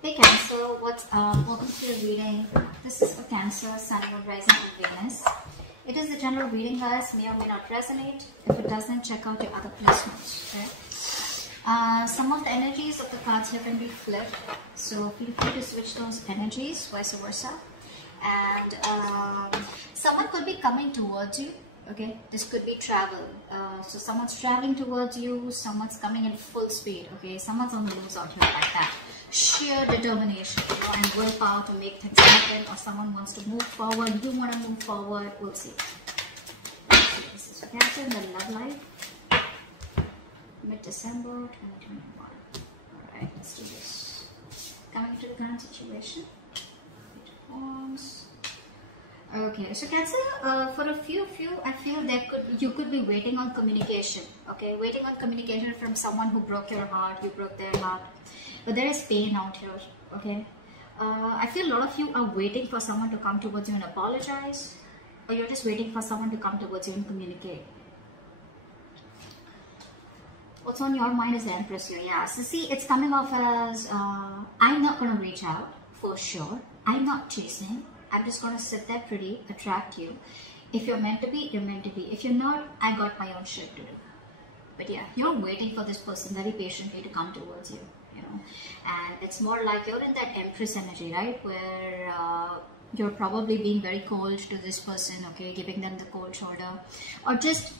Hey Cancer, what's up? Welcome to your reading. This is for Cancer, Sun, Moon, Rising, and Venus. It is the general reading, guys. May or may not resonate. If it doesn't, check out your other placements. Okay? Some of the energies of the cards here can be flipped, so feel free to switch those energies, vice versa. And someone could be coming towards you. Okay, this could be travel. So someone's traveling towards you, someone's coming in full speed. Okay, someone's on the loose out here like that. Sheer determination, you know, and willpower to make things happen, or someone wants to move forward, you want to move forward. We'll see. This is for Cancer in the love life. Mid-December 2021. Alright, let's do this. Coming to the current situation. Okay, so Cancer, for a few of you, I feel you could be waiting on communication. Okay, waiting on communication from someone who broke your heart, you broke their heart. But there is pain out here. Okay, I feel a lot of you are waiting for someone to come towards you and apologize, or you're just waiting for someone to come towards you and communicate. What's on your mind is the Empress here. Yeah, so see, it's coming off as I'm not going to reach out for sure. I'm not chasing. I'm just going to sit there pretty, attract you. If you're meant to be, you're meant to be. If you're not, I got my own shit to do. But yeah, you're waiting for this person very patiently to come towards you, you know. And it's more like you're in that Empress energy, right? Where you're probably being very cold to this person, okay? Giving them the cold shoulder. Or just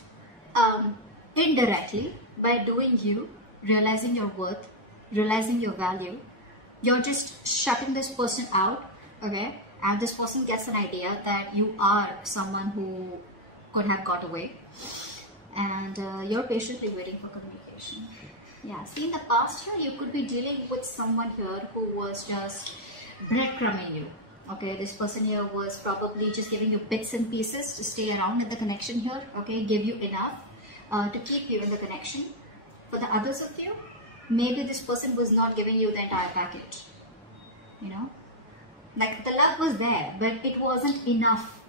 indirectly, by doing you, realizing your worth, realizing your value, you're just shutting this person out, okay? And this person gets an idea that you are someone who could have got away, and you're patiently waiting for communication. Yeah, see, in the past here, you could be dealing with someone here who was just breadcrumbing you. Okay, this person here was probably just giving you bits and pieces to stay around in the connection here. Okay, give you enough to keep you in the connection. For the others of you, maybe this person was not giving you the entire package, you know. Like, the love was there, but it wasn't enough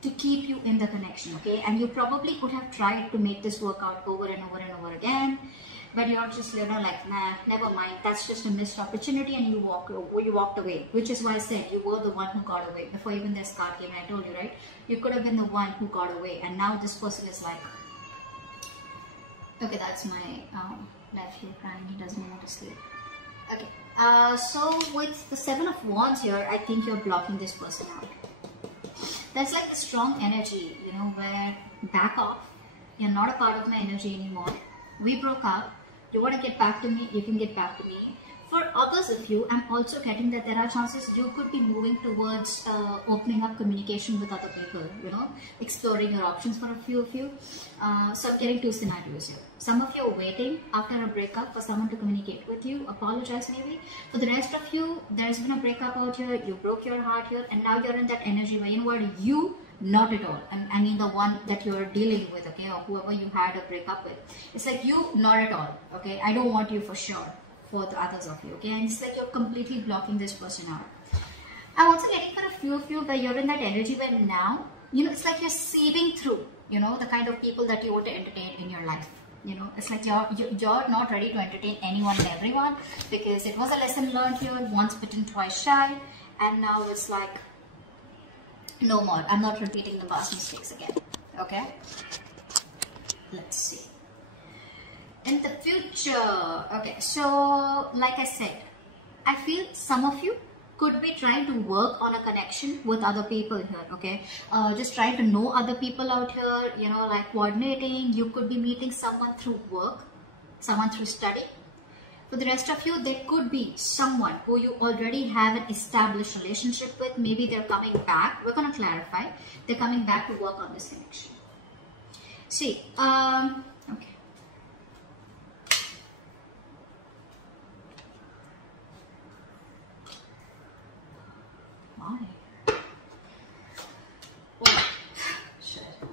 to keep you in the connection, okay? And you probably could have tried to make this work out over and over and over again, but you're just, you know, like, nah, never mind. That's just a missed opportunity, and you walked away, which is why I said you were the one who got away. Before even this card came, I told you, right? You could have been the one who got away, and now this person is like, okay, that's my left here crying. He doesn't want to sleep. Okay. So with the Seven of Wands here, I think you're blocking this person out. That's like a strong energy, you know, where back off. You're not a part of my energy anymore. We broke up. You want to get back to me? You can get back to me. For others of you, I'm also getting that there are chances you could be moving towards opening up communication with other people, you know, exploring your options for a few of you. So I'm getting two scenarios here. Some of you are waiting after a breakup for someone to communicate with you, apologize maybe. For the rest of you, there's been a breakup out here, you broke your heart here, and now you're in that energy where, you know what, you, not at all. I mean the one that you're dealing with, okay, or whoever you had a breakup with. It's like, you, not at all, okay, I don't want you for sure. For the others of you, okay, and it's like you're completely blocking this person out. I'm also getting for a few of you where you're in that energy where now, you know, it's like you're sieving through, you know, the kind of people that you want to entertain in your life. You know, it's like you're not ready to entertain anyone and everyone, because it was a lesson learned here, once bitten, twice shy, and now it's like, no more. I'm not repeating the past mistakes again. Okay, let's see. In the future, okay, so like I said, I feel some of you could be trying to work on a connection with other people here, okay, just trying to know other people out here, you know, like coordinating. You could be meeting someone through work, someone through study. For the rest of you, there could be someone who you already have an established relationship with. Maybe they're coming back. We're going to clarify. They're coming back to work on this connection. See, okay.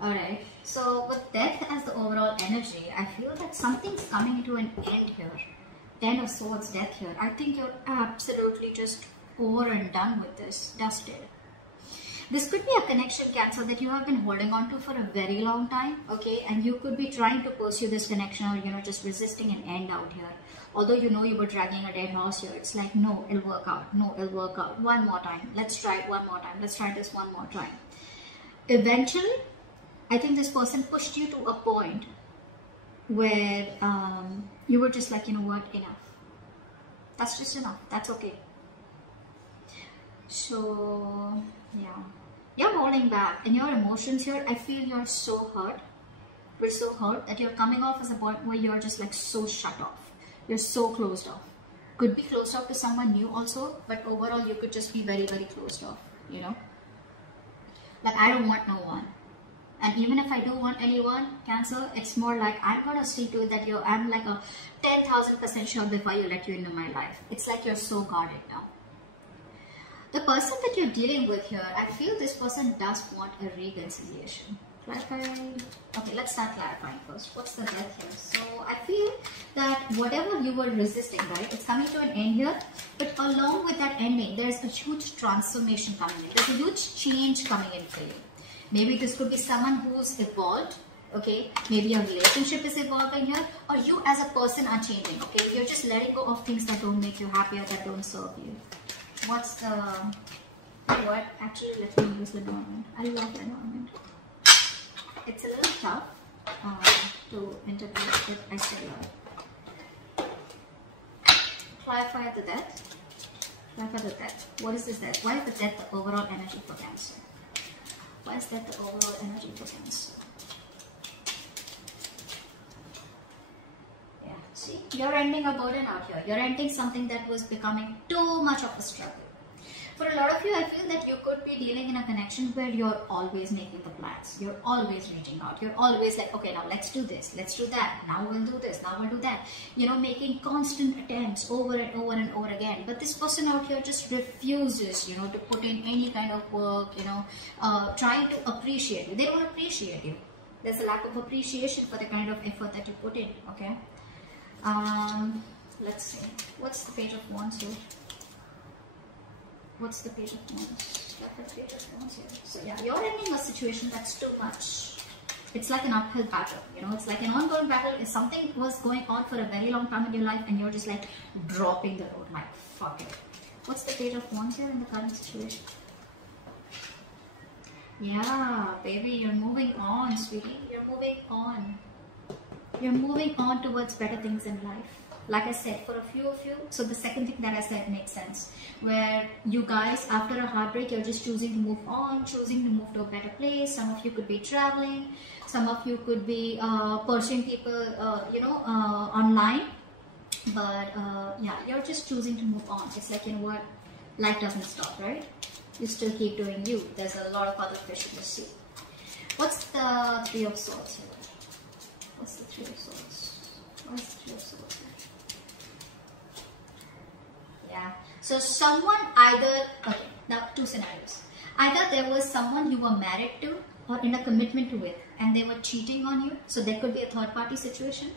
Alright, so with death as the overall energy, I feel that something's coming to an end here. Ten of Swords, death here. I think you're absolutely just over and done with this, dusted. This could be a connection, Cancer, that you have been holding on to for a very long time, okay? And you could be trying to pursue this connection, or, you know, just resisting an end out here. Although you know you were dragging a dead horse here, it's like, no, it'll work out. No, it'll work out. One more time. Let's try it one more time. Let's try this one more time. Eventually, I think this person pushed you to a point where you were just like, you know what, enough. That's just enough. That's okay. So, yeah. You're holding back. In your emotions here, I feel you're so hurt. You're so hurt that you're coming off as a point where you're just like so shut off. You're so closed off. Could be closed off to someone new also, but overall you could just be very, very closed off, you know. Like, I don't want no one. And even if I do want anyone, Cancer, it's more like I'm going to see to it that I'm like a 10,000% sure before you let you into my life. It's like you're so guarded now. The person that you're dealing with here, I feel this person does want a reconciliation. Clarify. Okay, let's start clarifying first. What's the death here? So I feel that whatever you were resisting, right, it's coming to an end here. But along with that ending, there's a huge transformation coming in. There's a huge change coming in for you. Maybe this could be someone who's evolved. Okay, maybe your relationship is evolving here, or you as a person are changing. Okay, you're just letting go of things that don't make you happy or that don't serve you. What's the, what? Actually, let me use Lenormand. I love Lenormand. It's a little tough to interpret, but I still love it. Clarify the death. Clarify the death. What is this death? Why is the death the overall energy for Cancer? Why is that the overall energy for Cancer? Yeah, see, you're ending a burden out here. You're ending something that was becoming too much of a struggle. For a lot of you, I feel that you could be dealing in a connection where you're always making the plans. You're always reaching out. You're always like, okay, now let's do this. Let's do that. Now we'll do this. Now we'll do that. You know, making constant attempts over and over and over again. But this person out here just refuses, you know, to put in any kind of work, you know, trying to appreciate you. They don't appreciate you. There's a lack of appreciation for the kind of effort that you put in, okay? Let's see. What's the Page of Wands here? What's the Page of Wands? Page of Wands here. So yeah, you're ending a situation that's too much. It's like an uphill battle, you know. It's like an ongoing battle. If something was going on for a very long time in your life and you're just like dropping the road, like fuck it. What's the Page of Wands here in the current situation? Yeah, baby, you're moving on, sweetie. You're moving on. You're moving on towards better things in life. Like I said, for a few of you, so the second thing that I said makes sense. Where you guys, after a heartbreak, you're just choosing to move on, choosing to move to a better place. Some of you could be traveling. Some of you could be pursuing people, you know, online. But yeah, you're just choosing to move on. It's like, you know what, life doesn't stop, right? You still keep doing you. There's a lot of other fish in the sea. What's the Three of Swords here? What's the Three of Swords? What's the Three of Swords here? Yeah. So someone either, okay, now two scenarios. Either there was someone you were married to or in a commitment with and they were cheating on you. So there could be a third party situation.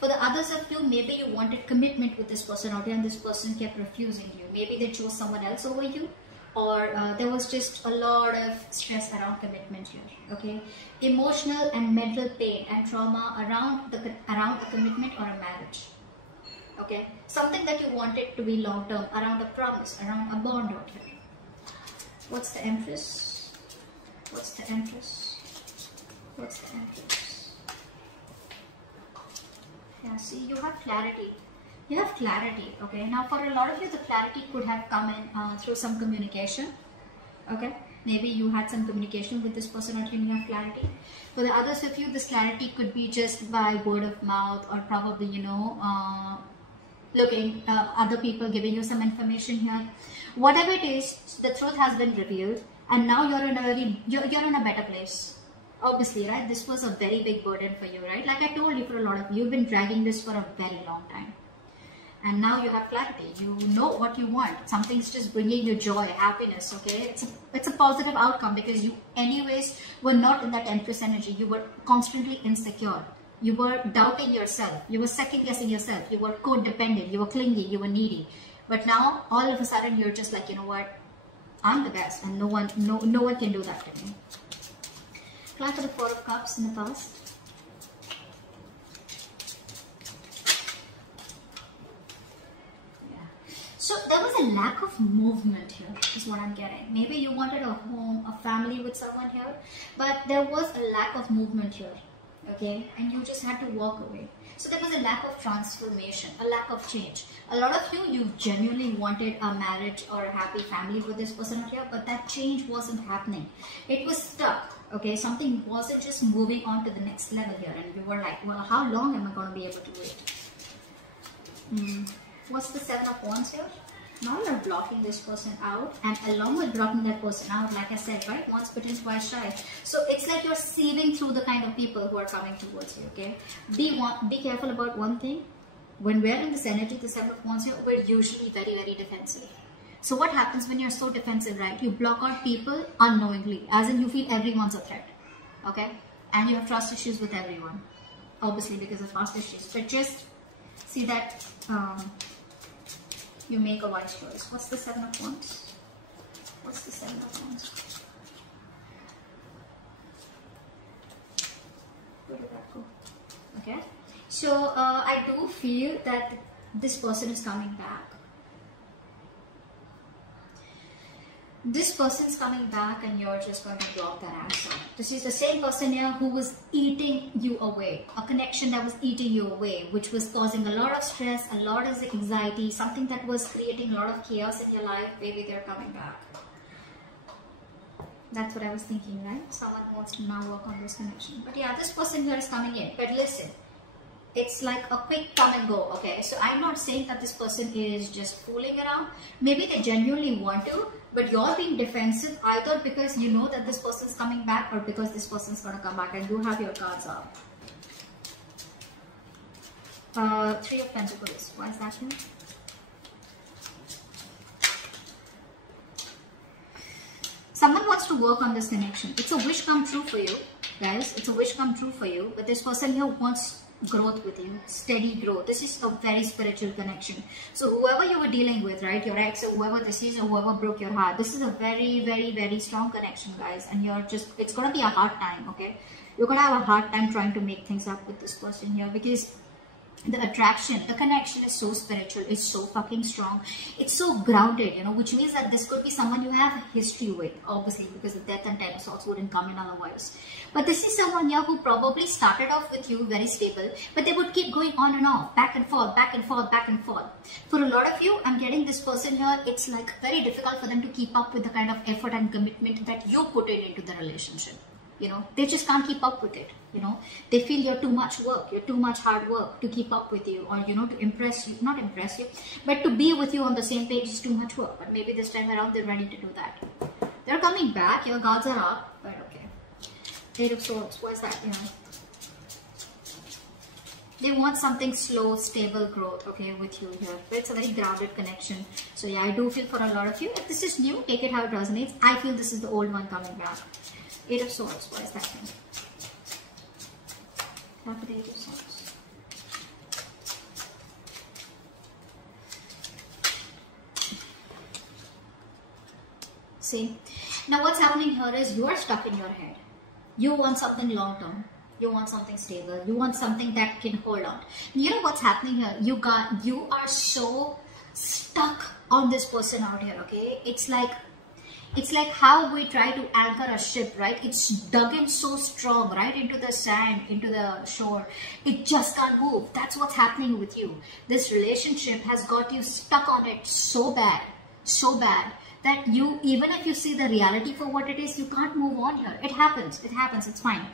For the others of you, maybe you wanted commitment with this person out there and this person kept refusing you. Maybe they chose someone else over you. Or there was just a lot of stress around commitment here, okay? Emotional and mental pain and trauma around a commitment or a marriage, okay? Something that you wanted to be long-term, around a promise, around a bond out here. What's the Empress? What's the Empress? What's the Empress? Yeah, see, you have clarity. You have clarity, okay? Now, for a lot of you, the clarity could have come in through some communication, okay? Maybe you had some communication with this person or you have clarity. For the others of you, this clarity could be just by word of mouth or probably, you know, looking, other people giving you some information here. Whatever it is, the truth has been revealed and now you're in a very, you're in a better place. Obviously, right? This was a very big burden for you, right? Like I told you, for a lot of you, you've been dragging this for a very long time. And now you have clarity. You know what you want. Something's just bringing you joy, happiness, okay? It's a positive outcome because you anyways were not in that Empress energy. You were constantly insecure. You were doubting yourself. You were second guessing yourself. You were codependent. You were clingy. You were needy. But now, all of a sudden, you're just like, you know what? I'm the best, and no one can do that to me. Apply for the Four of Cups in the past. So there was a lack of movement here, is what I'm getting. Maybe you wanted a home, a family with someone here, but there was a lack of movement here, okay? And you just had to walk away. So there was a lack of transformation, a lack of change. A lot of you genuinely wanted a marriage or a happy family with this person out here, but that change wasn't happening. It was stuck, okay? Something wasn't just moving on to the next level here, and you were like, well, how long am I going to be able to wait? What's the Seven of Wands here? Now you're blocking this person out, and along with blocking that person out, like I said, right, once bitten, twice shy. So it's like you're sieving through the kind of people who are coming towards you, okay? Be careful about one thing. When we're in this energy, the Seven of Wands here, we're usually very, very defensive. So what happens when you're so defensive, right? You block out people unknowingly, as in you feel everyone's a threat, okay? And you have trust issues with everyone, obviously because of past issues. But just see that you make a wise choice. What's the Seven of Wands? What's the Seven of Wands? Where did that go? Okay. So I do feel that this person is coming back. This person's coming back, and you're just going to block that answer. This is the same person here who was eating you away. A connection that was eating you away, which was causing a lot of stress, a lot of anxiety, something that was creating a lot of chaos in your life. Maybe they're coming back. That's what I was thinking, right? Someone wants to now work on this connection. But yeah, this person here is coming in. But listen, it's like a quick come and go, okay? So I'm not saying that this person is just fooling around. Maybe they genuinely want to, but you're being defensive either because you know that this person's coming back, or because this person's going to come back, and you have your cards up. Three of Pentacles. Why is that here? Someone wants to work on this connection. It's a wish come true for you, guys. It's a wish come true for you. But this person here wants growth with you, steady growth. This is a very spiritual connection. So whoever you were dealing with, right, your ex or whoever this is, or whoever broke your heart, this is a very, very, very strong connection, guys. And you're just, it's going to be a hard time, okay? You're going to have a hard time trying to make things up with this person here, because the attraction, the connection is so spiritual, it's so fucking strong, it's so grounded, you know, which means that this could be someone you have history with, obviously, because the Death and Ten of Swords wouldn't come in otherwise. But this is someone here who probably started off with you very stable, but they would keep going on and off, back and forth, back and forth, back and forth. For a lot of you, I'm getting this person here, it's like very difficult for them to keep up with the kind of effort and commitment that you put into the relationship. You know, they just can't keep up with it. You know, they feel you're too much work, you're too much hard work to keep up with you, or, you know, to impress you, not impress you, but to be with you on the same page is too much work. But maybe this time around they're ready to do that. They're coming back, your guards are up, but okay. Eight of Swords, what's that, you know? They want something slow, stable growth, okay, with you here. But it's a very grounded connection. So yeah, I do feel for a lot of you, if this is new, take it how it resonates. I feel this is the old one coming back. Eight of Swords, what is that thing? Half of the Eight of Swords. See, now what's happening here is you are stuck in your head. You want something long term. You want something stable. You want something that can hold on. You know what's happening here? You are so stuck on this person out here, okay? It's like how we try to anchor a ship, right? It's dug in so strong, right, into the sand, into the shore. It just can't move. That's what's happening with you. This relationship has got you stuck on it so bad, that you, even if you see the reality for what it is, you can't move on here. It happens, it's fine.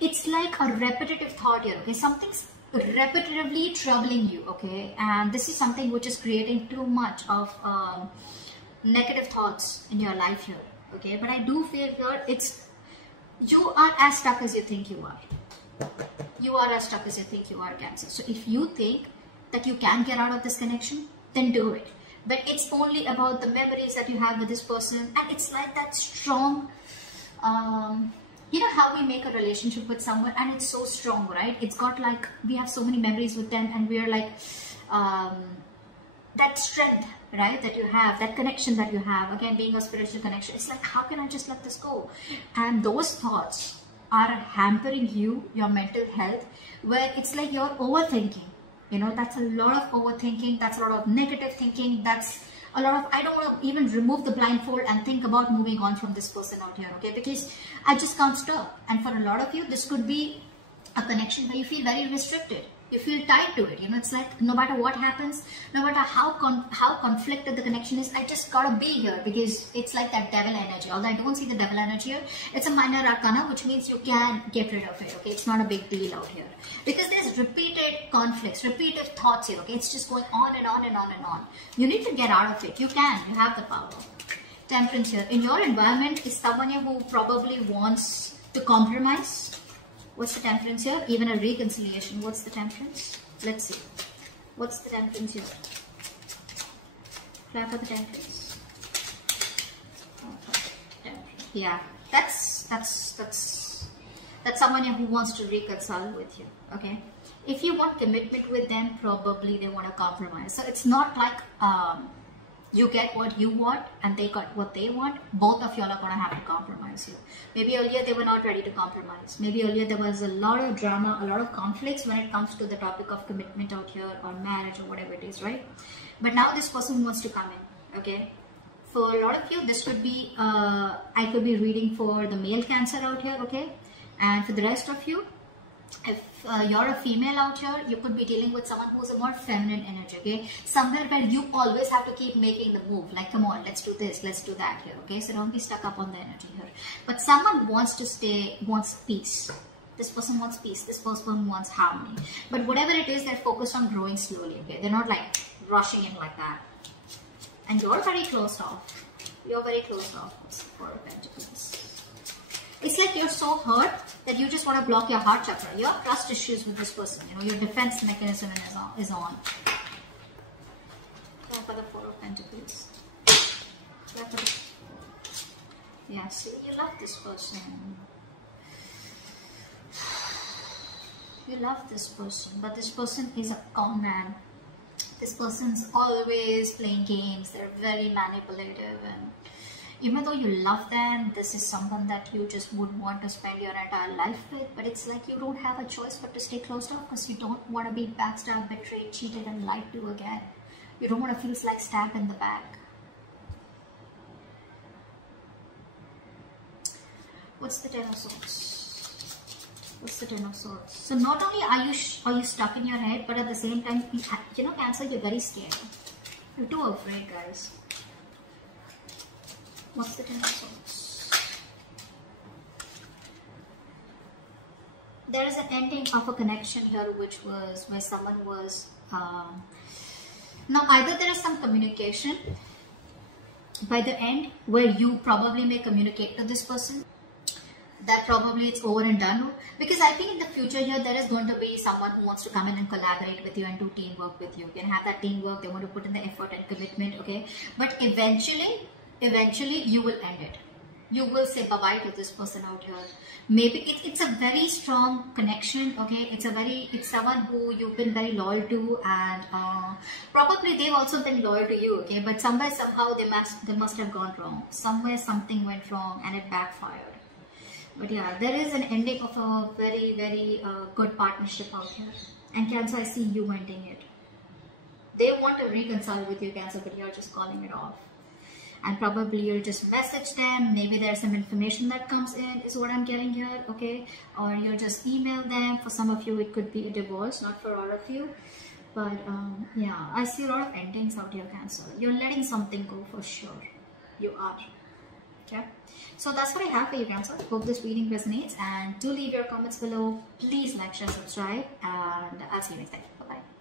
It's like a repetitive thought here, okay? Something's repetitively troubling you, okay? And this is something which is creating too much of negative thoughts in your life here, okay? But I do feel here you are as stuck as you think you are. You are as stuck as you think you are, Cancer. So if you think that you can get out of this connection, then do it. But it's only about the memories that you have with this person, and it's like that strong, you know how we make a relationship with someone and it's so strong, right? It's got like, we have so many memories with them, and we are like, that strength, right, that you have, that connection that you have, again being a spiritual connection, it's like, how can I just let this go? And those thoughts are hampering you, your mental health, where it's like you're overthinking. You know, that's a lot of overthinking, that's a lot of negative thinking, that's a lot of, I don't want to even remove the blindfold and think about moving on from this person out here, okay, because I just can't stop. And for a lot of you, this could be a connection where you feel very restricted. You feel tied to it. You know, it's like no matter what happens, no matter how conflicted the connection is, I just gotta be here, because it's like that devil energy. Although I don't see the devil energy here, it's a minor arcana, which means you can get rid of it. Okay, it's not a big deal out here, because there's repeated conflicts, repeated thoughts here. Okay, it's just going on and on and on and on. You need to get out of it. You can. You have the power. Temperance here. In your environment is someone here who probably wants to compromise. What's the temperance here? Even a reconciliation. What's the temperance? Let's see. What's the temperance here? Try for the temperance. Yeah, that's someone who wants to reconcile with you. Okay. If you want commitment with them, probably they want to compromise. So it's not like you get what you want and they got what they want. Both of y'all are going to have to compromise here. Maybe earlier they were not ready to compromise. Maybe earlier there was a lot of drama, a lot of conflicts when it comes to the topic of commitment out here, or marriage, or whatever it is, right? But now this person wants to come in, okay? For a lot of you, this could be, I could be reading for the male Cancer out here, okay? And for the rest of you, if you're a female out here, you could be dealing with someone who's a more feminine energy, okay? Somewhere where you always have to keep making the move, like, come on, let's do this, let's do that here, okay? So don't be stuck up on the energy here. But someone wants to stay, wants peace. This person wants peace, this person wants harmony. But whatever it is, they're focused on growing slowly, okay? They're not like rushing in like that. And you're very closed off. You're very closed off. What's the Four of Pentacles? It's like you're so hurt that you just want to block your heart chakra. You have trust issues with this person. You know, your defense mechanism is on. Try for the Four of Pentacles. Try for the... Yeah, see, you love this person. You love this person, but this person is a con man. This person's always playing games. They're very manipulative, and even though you love them, this is someone that you just would want to spend your entire life with. But it's like you don't have a choice but to stay closed off, because you don't want to be backstabbed, betrayed, cheated, and lied to again. You don't want to feel like stabbed in the back. What's the Ten of Swords? What's the Ten of Swords? So not only are you stuck in your head, but at the same time, you know, Cancer, you're very scared. You're too afraid, guys. What's the Ten of Swords? There is an ending of a connection here, which was where someone was... now, either there is some communication by the end where you probably may communicate to this person, that probably it's over and done. Because I think in the future here, there is going to be someone who wants to come in and collaborate with you and do teamwork with you. You can have that teamwork. They want to put in the effort and commitment, okay? But eventually you will end it. You will say bye-bye to this person out here. Maybe it's a very strong connection, okay? It's someone who you've been very loyal to, and probably they've also been loyal to you, okay? But somewhere, somehow, they must have gone wrong. Somewhere something went wrong and it backfired. But yeah, there is an ending of a very, very good partnership out here. And Cancer, I see you ending it. They want to reconcile with you, Cancer, but you're just calling it off. And probably you'll just message them. Maybe there's some information that comes in, is what I'm getting here, okay? Or you'll just email them. For some of you, it could be a divorce, not for all of you. But yeah, I see a lot of endings out here, Cancer. You're letting something go for sure. You are. Okay, so that's what I have for you, Cancer. Hope this reading resonates, and do leave your comments below. Please like, share, subscribe, and I'll see you next time. Bye bye.